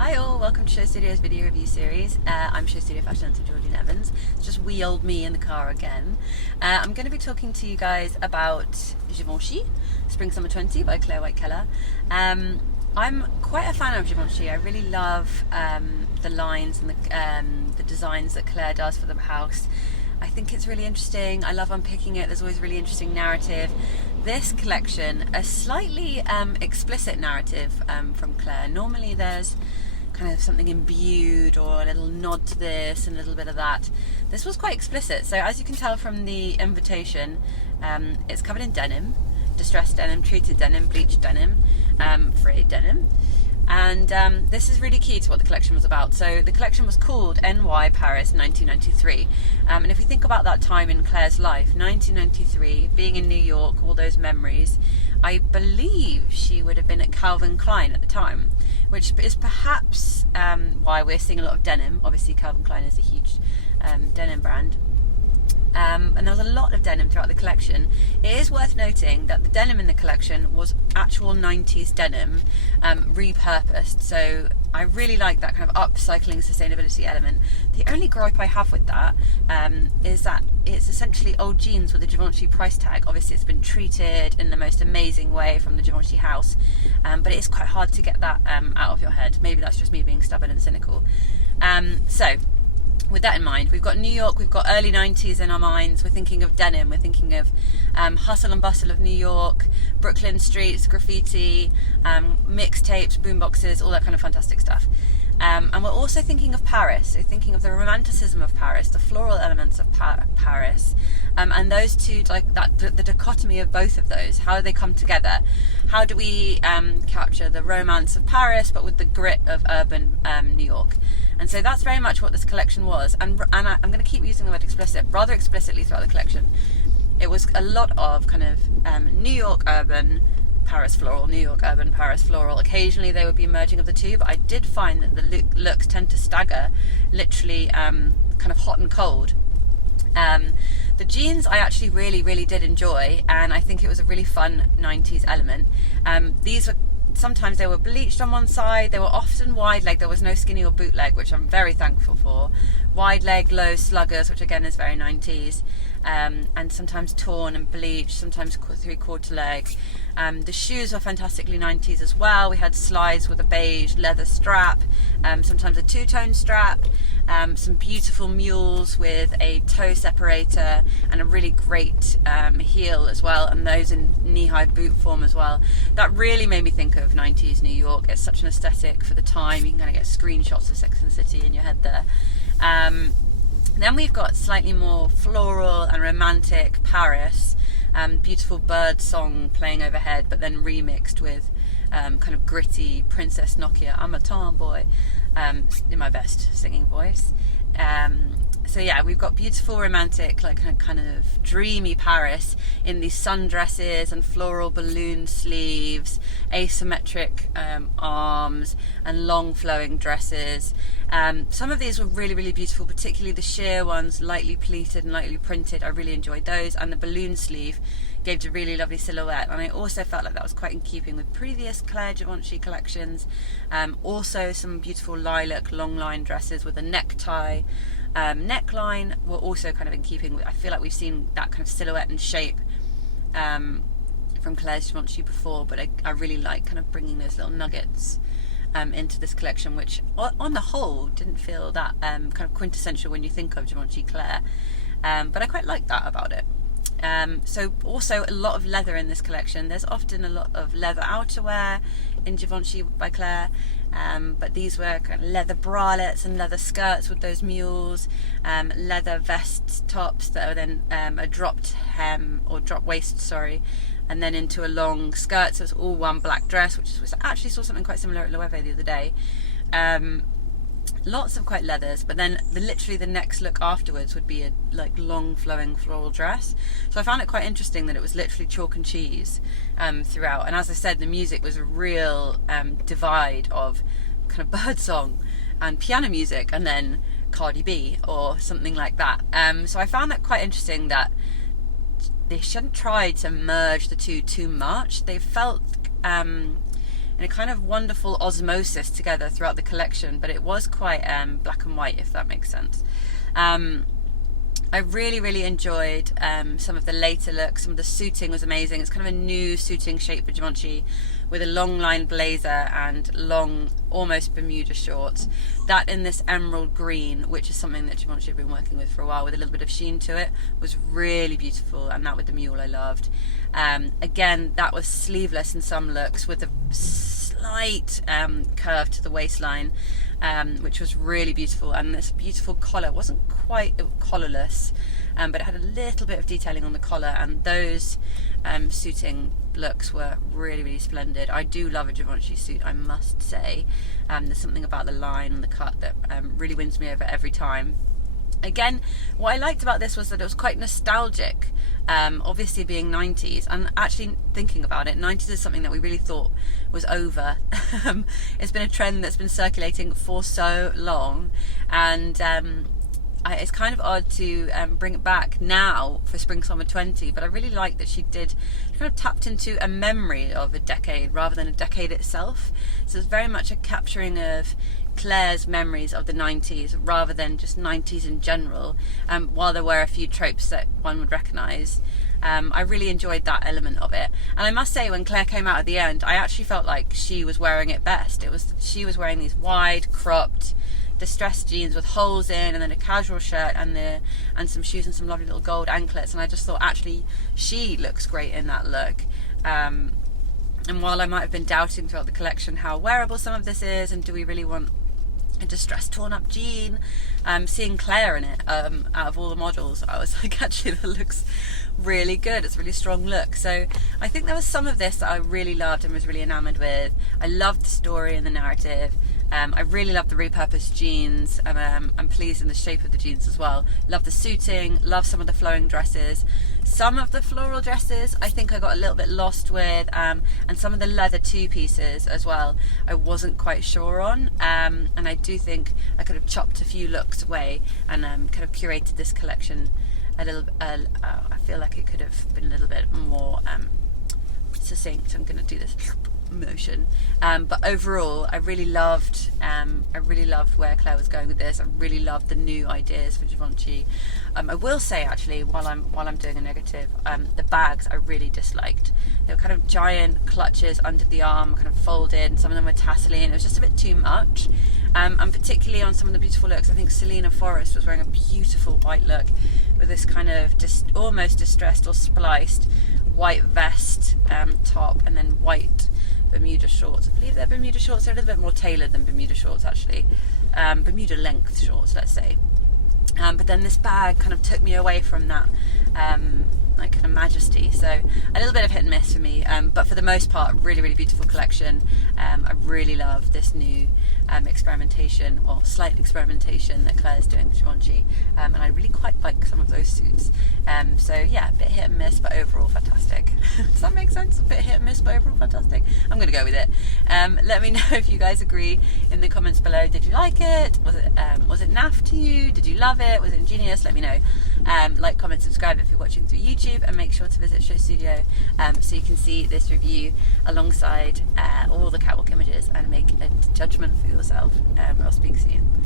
Hi all, welcome to SHOWstudio's video review series. I'm SHOWstudio fashion editor Georgina Evans. It's just wee old me in the car again. I'm going to be talking to you guys about Givenchy Spring Summer 20 by Claire White-Keller. I'm quite a fan of Givenchy. I really love the lines and the designs that Claire does for the house. I think it's really interesting. I love unpicking it. There's always a really interesting narrative. This collection, a slightly explicit narrative from Claire. Normally there's kind of something imbued or a little nod to this and a little bit of that. This was quite explicit. So as you can tell from the invitation, it's covered in denim, distressed denim, treated denim, bleached denim, frayed denim. And this is really key to what the collection was about. So the collection was called NY Paris 1993. And if we think about that time in Claire's life, 1993, being in New York, all those memories, I believe she would have been at Calvin Klein at the time, which is perhaps why we're seeing a lot of denim. Obviously Calvin Klein is a huge denim brand. And there was a lot of denim throughout the collection. It is worth noting that the denim in the collection was actual 90s denim, repurposed. So I really like that kind of upcycling sustainability element. The only gripe I have with that is that it's essentially old jeans with a Givenchy price tag. Obviously it's been treated in the most amazing way from the Givenchy house, but it is quite hard to get that out of your head. Maybe that's just me being stubborn and cynical. So with that in mind, we've got New York, we've got early 90s in our minds. We're thinking of denim, we're thinking of hustle and bustle of New York, Brooklyn streets, graffiti, mixtapes, boomboxes, all that kind of fantastic stuff. And we're also thinking of Paris, so thinking of the romanticism of Paris, the floral elements of Paris, and those two, like that, the dichotomy of both of those. How do they come together? How do we capture the romance of Paris, but with the grit of urban New York? And so that's very much what this collection was. And I'm going to keep using the word explicit, rather explicitly throughout the collection. It was a lot of kind of New York urban, Paris floral, New York urban, Paris floral. Occasionally they would be merging of the two, but I did find that the looks tend to stagger, literally kind of hot and cold. The jeans I actually really did enjoy, and I think it was a really fun 90s element. These were sometimes they were bleached on one side, they were often wide leg, there was no skinny or bootleg, which I'm very thankful for. Wide leg, low sluggers, which again is very 90s, and sometimes torn and bleached, sometimes 3/4 leg. The shoes were fantastically 90s as well. We had slides with a beige leather strap, sometimes a two-tone strap, some beautiful mules with a toe separator and a really great heel as well, and those in knee-high boot form as well. That really made me think of 90s New York. It's such an aesthetic for the time. You can kind of get screenshots of Sex and the City in your head there. Then we've got slightly more floral and romantic Paris, beautiful bird song playing overhead, but then remixed with kind of gritty Princess Nokia. I'm a tomboy, in my best singing voice. So yeah, we've got beautiful romantic, like kind of dreamy Paris in these sundresses and floral balloon sleeves, asymmetric arms and long flowing dresses. Some of these were really beautiful, particularly the sheer ones, lightly pleated and lightly printed. I really enjoyed those, and the balloon sleeve gave a really lovely silhouette, and I also felt like that was quite in keeping with previous Claire Givenchy collections. Also some beautiful lilac long line dresses with a necktie. Neckline were also kind of in keeping with, I feel like we've seen that kind of silhouette and shape from Claire Givenchy before, but I really like kind of bringing those little nuggets into this collection, which on the whole didn't feel that kind of quintessential when you think of Givenchy Claire, but I quite like that about it. So also a lot of leather in this collection. There's often a lot of leather outerwear in Givenchy by Claire, but these were kind of leather bralettes and leather skirts with those mules, leather vest tops that are then a dropped hem or drop waist, sorry, and then into a long skirt. So it's all one black dress, which was actually saw something quite similar at Loewe the other day. Lots of quite leathers, but then literally the next look afterwards would be a like long flowing floral dress. So I found it quite interesting that it was literally chalk and cheese throughout. And as I said, the music was a real divide of kind of birdsong and piano music, and then Cardi B or something like that. So I found that quite interesting, that they shouldn't try to merge the two too much. They felt in a kind of wonderful osmosis together throughout the collection, but it was quite black and white, if that makes sense. I really enjoyed some of the later looks. Some of the suiting was amazing. It's kind of a new suiting shape for Givenchy, with a long line blazer and long, almost Bermuda shorts. That in this emerald green, which is something that Givenchy have been working with for a while, with a little bit of sheen to it, was really beautiful. And that with the mule I loved. Again, that was sleeveless in some looks, with a slight curve to the waistline, which was really beautiful. And this beautiful collar, it wasn't quite collarless, but it had a little bit of detailing on the collar, and those suiting looks were really splendid. I do love a Givenchy suit, I must say. There's something about the line and the cut that really wins me over every time. Again, what I liked about this was that it was quite nostalgic, obviously being 90s, and actually thinking about it, 90s is something that we really thought was over. It's been a trend that's been circulating for so long, and it's kind of odd to bring it back now for Spring Summer 20, but I really like that she kind of tapped into a memory of a decade rather than a decade itself. So it's very much a capturing of Claire's memories of the 90s rather than just 90s in general, while there were a few tropes that one would recognise. I really enjoyed that element of it, and I must say, when Claire came out at the end, I actually felt like she was wearing it best. She was wearing these wide cropped distressed jeans with holes in, and then a casual shirt and some shoes and some lovely little gold anklets, and I just thought actually she looks great in that look. And while I might have been doubting throughout the collection how wearable some of this is, and do we really want a distressed torn up jean, seeing Claire in it, out of all the models, I was like, actually that looks really good. It's a really strong look. So I think there was some of this that I really loved and was really enamoured with. I loved the story and the narrative. I really love the repurposed jeans. I'm pleased in the shape of the jeans as well. Love the suiting, love some of the flowing dresses. Some of the floral dresses I think I got a little bit lost with, and some of the leather two pieces as well I wasn't quite sure on, and I do think I could have chopped a few looks away and kind of curated this collection a little. I feel like it could have been a little bit more succinct. I'm going to do this motion, but overall I really loved where Claire was going with this. I really loved the new ideas for Givenchy. I will say, actually, while I'm doing a negative, the bags I really disliked. They were kind of giant clutches under the arm, kind of folded, and some of them were tassely, and it was just a bit too much. And particularly on some of the beautiful looks, I think Selena Forrest was wearing a beautiful white look with this kind of almost distressed or spliced white vest top, and then white Bermuda shorts. I believe they're Bermuda shorts. They're a little bit more tailored than Bermuda shorts, actually. Bermuda length shorts, let's say. But then this bag kind of took me away from that like kind of majesty. So a little bit of hit and miss for me, but for the most part, a really beautiful collection. I really love this new experimentation, or slight experimentation, that Claire's doing with Givenchy, and I really quite like some of those suits. So yeah, a bit hit and miss, but overall fantastic. Does that make sense? A bit hit and miss, but overall fantastic. I'm going to go with it. Let me know if you guys agree in the comments below. Did you like it? Was it naff to you? Did you love it? Was it ingenious? Let me know. Like, comment, subscribe if you're watching through YouTube, and make sure to visit SHOWstudio so you can see this review alongside all the catwalk images and make a judgment for yourself. I'll speak soon.